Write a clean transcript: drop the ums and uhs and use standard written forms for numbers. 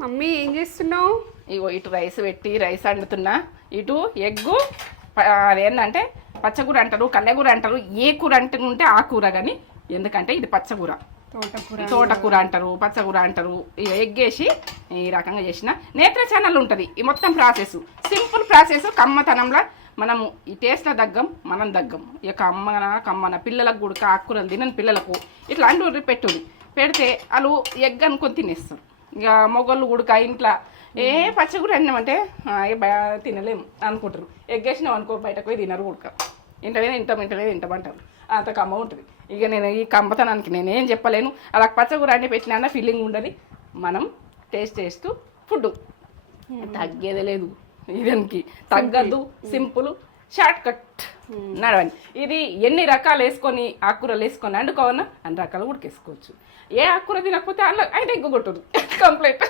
Mummy ఏం చేస్తున్నావు? ఇగో ఇటు రైస్ పెట్టి రైస్ వండుతున్నా, ఇటు ఎగ్గు అదేంటంటే పచ్చకూర అంటారు, కల్లెకూర అంటారు, ఏ కూర అంటుంటే ఆ కూర, కానీ ఎందుకంటే ఇది పచ్చకూర, తోటకూర అంటారు, పచ్చకూర అంటారు. ఇక ఎగ్ వేసి ఈ రకంగా చేసిన నేత్ర ఛానల్ ఉంటుంది. ఈ మొత్తం ప్రాసెస్ సింపుల్ ప్రాసెస్, కమ్మతనంలో మనము ఈ టేస్ట్ల దగ్గం, మనం దగ్గం. ఇక కమ్మన పిల్లలకు కూడా ఆకుకూరలు తినని పిల్లలకు ఇట్లాంటి పెట్టుది పెడితే వాళ్ళు ఎగ్ అనుకొని తినేస్తారు. ఇక మొగళ్ళు ఉడక ఇంట్లో ఏ పచ్చకూర అన్నామంటే తినలేము అనుకుంటారు. ఎగ్ వేసినాం అనుకో బయటకు పోయి తినరు, ఉడక ఇంటలేదు తింటామంటారు. అంత కమ్మ ఉంటుంది. ఇక నేను ఈ కమ్మతనానికి నేనేం చెప్పలేను. అలా పచ్చకూర అన్ని పెట్టినా ఫీలింగ్ ఉండదు. మనం టేస్ట్ చేస్తూ ఫుడ్ తగ్గేదే లేదు, ఇదానికి తగ్గద్దు. సింపుల్ షార్ట్ కట్ నడవండి. ఇది ఎన్ని రకాలు వేసుకొని ఆకుకూరలు వేసుకొని వండుకోవన్నా అన్ని రకాలు ఉడికేసుకోవచ్చు. ఏ ఆకుకూర తినకపోతే అలా అయితే ఎగ్గు కొట్టదు కంప్లీట్.